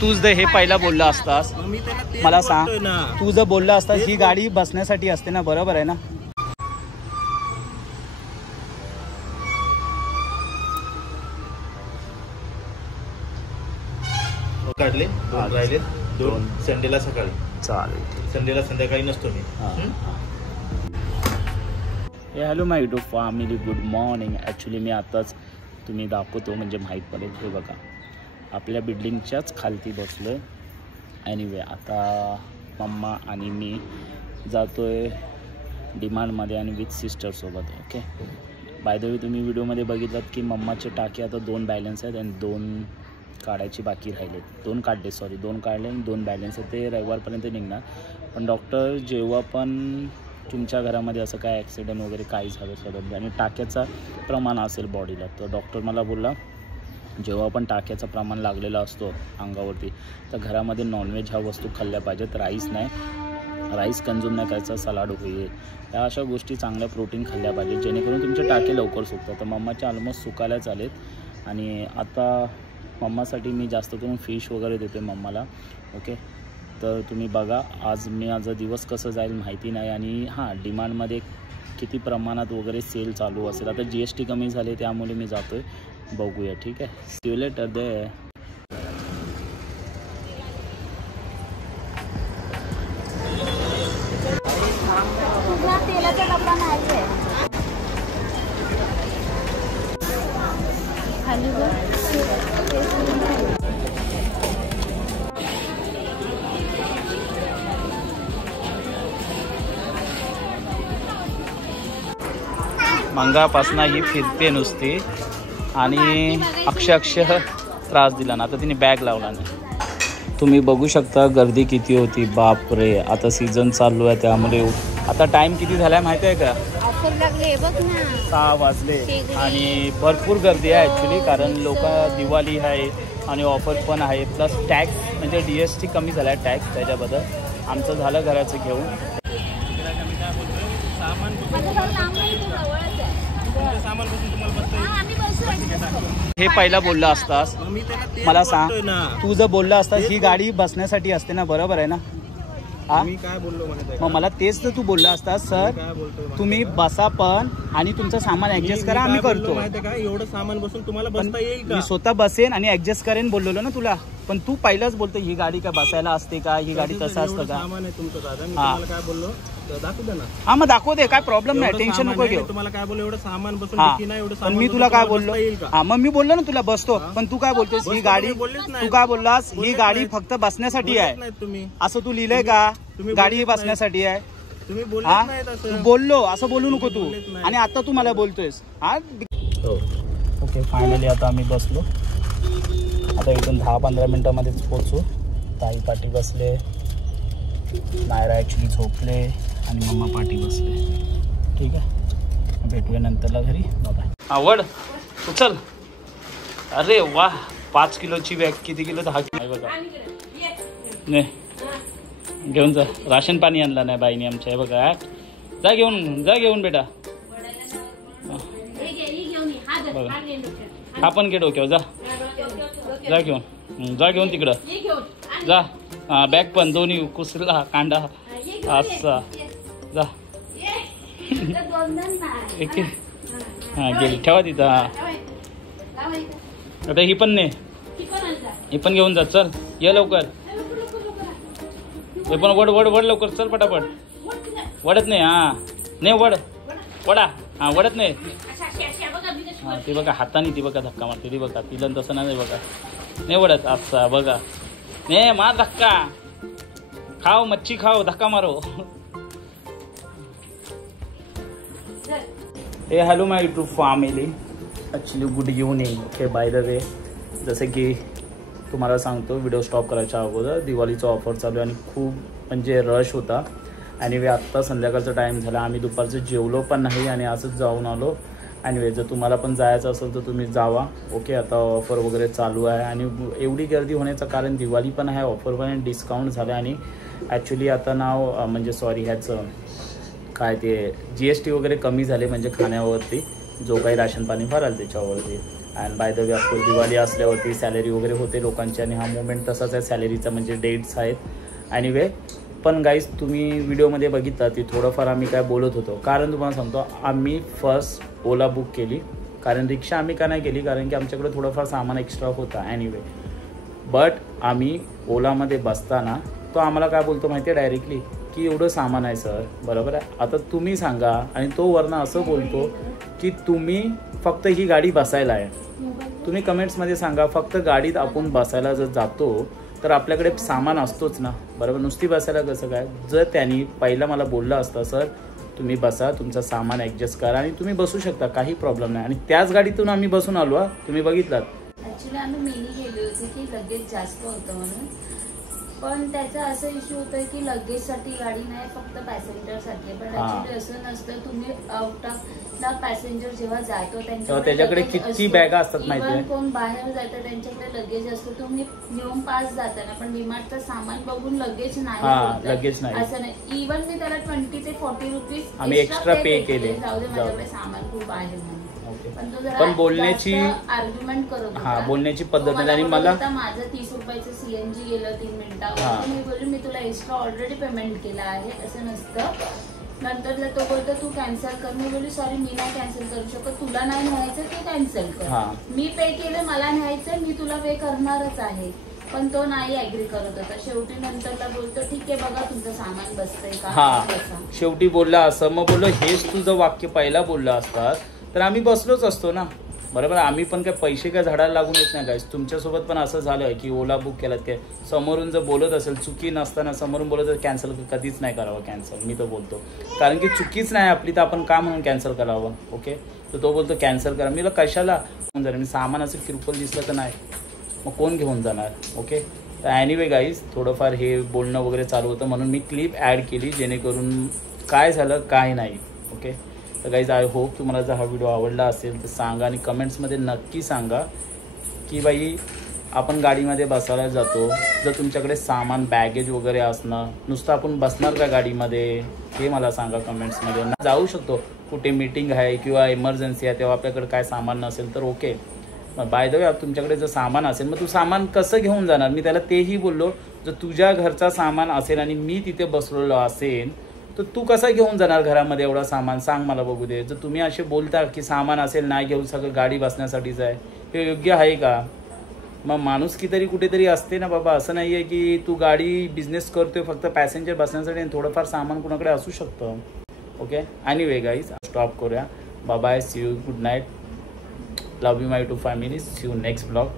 तूच हे पहिला बोलला असतास मला सांग, तू जर बोलला असतास ही गाडी बसण्यासाठी असते ना, बरोबर आहे ना? काढले दोन राहिले, दोन संडेला सकाळी. चालेल, संडेला संध्याकाळी नसतो मी. Hello my YouTube family, good morning. Actually मी आताच तुम्ही दाखवतो म्हणजे माहीत पडेल. हे बघा आपल्या बिल्डिंगच्याच खालती बसलो आहे. एनिवे आता मम्मा आणि मी जातो आहे डिमांडमध्ये आणि विथ सिस्टरसोबत. ओके, बाय द वे तुम्ही व्हिडिओमध्ये बघितलात की मम्माचे टाके आता 2 बॅलन्स आहेत आणि 2 काढायची बाकी राहिलेत. 2 काढले, सॉरी 2 काढले आणि 2 बॅलन्स आहेत. ते रविवारपर्यंत निघणार. पण डॉक्टर जेव्हा पण तुमच्या घरामध्ये असं काय ॲक्सिडेंट वगैरे काही झालं सडनली आणि टाक्याचा प्रमाण असेल बॉडीला, तर डॉक्टर मला बोलला जेव्हा पण टाक्याचं प्रमाण लागलेलं असतो अंगावरती तर घरामध्ये नॉनव्हेज ह्या वस्तू खाल्ल्या पाहिजेत. राईस कंझ्युम नाही करायचा, सलाड होईल, या अशा गोष्टी चांगल्या प्रोटीन खाल्ल्या पाहिजेत जेणेकरून तुमचे टाके लवकर सुकतात. तर मम्माचे ऑलमोस्ट सुकायलाच आलेत आणि आता मम्मासाठी मी जास्त करून फिश वगैरे देते मम्माला. ओके, तर तुम्ही बघा आज माझा दिवस कसं जाईल माहिती नाही. आणि हां, डिमांडमध्ये किती प्रमाणात वगैरे सेल चालू असेल. आता GST कमी झाले त्यामुळे मी जातो आहे, बघूया. ठीक आहे, सी यू लेटर दे. मंगापासून ही फिरते नुसती आणि अक्षरशः त्रास दिला ना. आता तिने बॅग लावला नाही. तुम्ही बघू शकता गर्दी किती होती, बाप रे. आता सीझन चालू आहे त्यामुळे. आता टाइम किती झालाय माहिती आहे का? 6 वाजले आणि भरपूर गर्दी आहे ॲक्च्युली, कारण लोक दिवाळी आहे आणि ऑफर पण आहे. प्लस टॅक्स म्हणजे GST कमी झाला आहे, टॅक्स त्याच्याबद्दल. आमचं झालं घराचं घेऊन. हे पहिला बोलला असतास मला सांग, तू जर बोलला असतास ही गाडी बसण्यासाठी असते ना, बरोबर आहे ना? मी काय बोललो मग मला तेच तर तू बोलला असतास सर तुम्ही बसा पण आणि तुमचं सामान ऍडजस्ट करा, आम्ही करतो. एवढं सामान बसून तुम्हाला बसता येईल का? मी स्वतः बसेन आणि ऍडजस्ट करेन बोललो ना तुला. पण तू पहिलाच बोलतो ही गाडी का बसायला असते का, ही गाडी तसं असतं का? सामान आहे तुमचं दादा, मी तुम्हाला काय बोललो दाखवू दे ना. हा मग दाखवू दे, काय प्रॉब्लेम नाही, टेन्शन नको घेऊ. तुम्हाला काय बोललो एवढं सामान बसून नाही, एवढं पण मी तुला काय बोललो? हा मग मी बोललो ना तुला बसतो, पण तू काय बोलतोस ही गाडी, तू काय बोललास ही गाडी फक्त बसण्यासाठी आहे तुम्ही असं तू लिहिलंय का? गाडी बसण्यासाठी आहे तुम्ही बोलत नाही तू बोललो असं बोलू नको तू. आणि आता तू मला बोलतोयस. हा ओके, फायनली आता आम्ही बसलो. आता इथून 10-15 मिनिटांमध्येच पोहोचू. ताई पाठी बसले, नायरा ॲक्च्युली झोपले आणि मम्मा पाठी बसले. ठीक आहे, भेटूया नंतरला घरी. बघा आवड उचल. अरे वा, 5 किलोची बॅग. किती किलो? 10 किलो. बघा नाही घेऊन जा. राशन पाणी आणलं नाही बाईने आमच्या. बघा जा घेऊन बेटा. बघा हा पण घे डोक्यावर. जा घेऊन तिकडं जा. हा बॅग पण दोन्ही, कुसला कांदा असा. जा हा गेली, ठेवा तिथं. आता ही पण नाही, ही पण घेऊन जा. चल ये लवकर. हे पण वड लवकर. चल पटापट. वडत नाही. हा नाही वडा. हा वडत नाही. हा ती बघा हाताने, ती बघा धक्का मारते. ती बघा तिला तसं नाही बघा, नाही वडत असा. बघा नाही मार धक्का. खाओ मच्छी खाओ, धक्का मारो. हे hello my YouTube family, actually good evening. Okay, by the वे जसं की तुम्हाला सांगतो व्हिडिओ स्टॉप करायच्या अगोदर दिवाळीचा ऑफर चालू आहे आणि खूप म्हणजे रश होता. आणि आत्ता संध्याकाळचा टाईम झाला, आम्ही दुपारचं जेवलो पण नाही आणि असंच जाऊन आलो. आणि जर तुम्हाला पण जायचं असेल तर तुम्ही जावा. ओके, आता ऑफर वगैरे चालू आहे आणि एवढी गर्दी होण्याचं कारण दिवाळी पण आहे, ऑफर पण डिस्काउंट झालं. आणि ॲक्च्युली आता नाव म्हणजे सॉरी ह्याचं काय ते GST वगैरे कमी झाले म्हणजे खाण्यावरती, जो काही राशन पाणी भराल त्याच्यावरती. And bye the way of course Diwali असल्यावरती सॅलरी वगैरे होते लोकांची आणि हा मोमेंट तसाच आहे सॅलरीचा म्हणजे डेट्स आहेत एनिवे. पण गाईज तुम्ही व्हिडिओमध्ये बघितलं ती थोडंफार आम्ही काय बोलत होतो कारण तुम्हाला सांगतो आम्ही फर्स्ट ओला बुक केली कारण रिक्षा आम्ही का नाही केली कारण की आमच्याकडे थोडंफार सामान एक्स्ट्रा होता एनिवे. बट आम्ही ओलामध्ये बसताना तो आम्हाला काय बोलतो माहिती आहे डायरेक्टली की एवढं सामान आहे सर बरोबर आहे. आता तुम्ही सांगा आणि तो वरनं असं बोलतो की तुम्ही फक्त ही गाडी बसायला आहे. तुम्ही कमेंट्समध्ये सांगा फक्त गाडीत आपण बसायला जर जातो तर आपल्याकडे सामान असतोच ना बरोबर. नुसती बसायला कसं काय. जर त्यांनी पहिला मला बोललं असतं सर तुम्ही बसा तुमचं सामान ॲडजस्ट करा आणि तुम्ही बसू शकता काही प्रॉब्लेम नाही आणि त्याच गाडीतून आम्ही बसून आलो. तुम्ही बघितलात. ॲक्च्युली आम्ही मिनी गेली होती की लगेज जास्त होतं म्हणून पण त्याचा असं इश्यू होतं की लगेजसाठी गाडी नाही फक्त पॅसेंजरसाठी. पण ॲक्च्युली असं नसतं. तुम्ही आउट ऑफ द पॅसेंजर जेव्हा जातो त्याच्याकडे किती बॅगा असतात माहिती आहे. कोण बाहेर जातं त्यांच्याकडे लगेज असतो. तुम्ही घेऊन पास जाताना पण डीमार्टचं सामान बघून लगेज नाही लगेज नाही असं नाही. इव्हन मी त्याला 20 ते 40 रुपीज आम्ही एक्स्ट्रा पे केले. जाऊ दे माझ्याकडे सामान खूप आहे म्हणून. पण बोलण्याची आर्ग्युमेंट करत बोलण्याची पद्धत आणि मला माझं 30 रुपयाचं CNG गेलं 3 मिनिटावर. मी बोलली मी तुला एक्स्ट्रा ऑलरेडी पेमेंट केलं आहे असं नसतं. नंतर तो बोलतो तू कॅन्सल कर. मी बोलली सॉरी मी नाही कॅन्सल करू शकत. तुला नाही न्यायचं तू कॅन्सल कर. मी पे केलं मला न्यायचं मी तुला पे करणारच आहे. पण तो नाही ऍग्री करत होता. शेवटी नंतरला बोलतो ठीक आहे बघा तुमचं सामान बसतंय का. शेवटी बोलला असं. मग बोललो हेच तुझं वाक्य पहिला बोललं असतात तर आम्ही बसलोच असतो ना बरोबर. आम्ही पण काय पैसे काय झाडाला लागून येत नाही गाईस. तुमच्यासोबत पण असं झालं की ओला बुक केलात काय समोरून जर बोलत असेल चुकी नसताना समोरून बोलत असेल कॅन्सल कधीच नाही करावं कॅन्सल. मी तो बोलतो कारण की चुकीच नाही आपली तर आपण का म्हणून कॅन्सल करावं. ओके तर तो बोलतो कॅन्सल करा. मी कशाला जर मी सामान असं किरकोळ दिसलं तर नाही मग कोण घेऊन जाणार. ओके तर ॲनिवे गाईज थोडंफार हे बोलणं वगैरे चालू होतं म्हणून मी क्लिप ॲड केली जेणेकरून काय झालं काय नाही. ओके तर गाईज आय होप तुम्हाला जर हा व्हिडिओ आवडला असेल तर सांगा आणि कमेंट्समध्ये नक्की सांगा की बाई आपण गाडीमध्ये बसायला जातो जर तुमच्याकडे सामान बॅगेज वगैरे असणं नुसतं आपण बसणार का गाडीमध्ये हे मला सांगा कमेंट्समध्ये. ना जाऊ शकतो कुठे मीटिंग आहे किंवा इमर्जन्सी आहे तेव्हा आपल्याकडे काय सामान नसेल तर ओके. बाय द वे तुमच्याकडे जर सामान असेल मग तू सामान कसं घेऊन जाणार. मी त्याला तेही बोललो जर तुझ्या घरचा सामान असेल आणि मी तिथे बसलेलो असेल तर तू कसा घेऊन जाणार घरामध्ये एवढा सामान सांग मला बघू दे. जर तुम्ही असे बोलता की सामान असेल नाही घेऊ सगळं गाडी बसण्यासाठीच आहे हे योग्य आहे का. मग माणुसकी तरी कुठेतरी असते ना बाबा. असं नाही आहे की तू गाडी बिझनेस करतोय फक्त पॅसेंजर बसण्यासाठी आणि थोडंफार सामान कुणाकडे असू शकतं. ओके एनिवे गाईज स्टॉप करूया. Bye bye see you good night love you my to family see you next blog.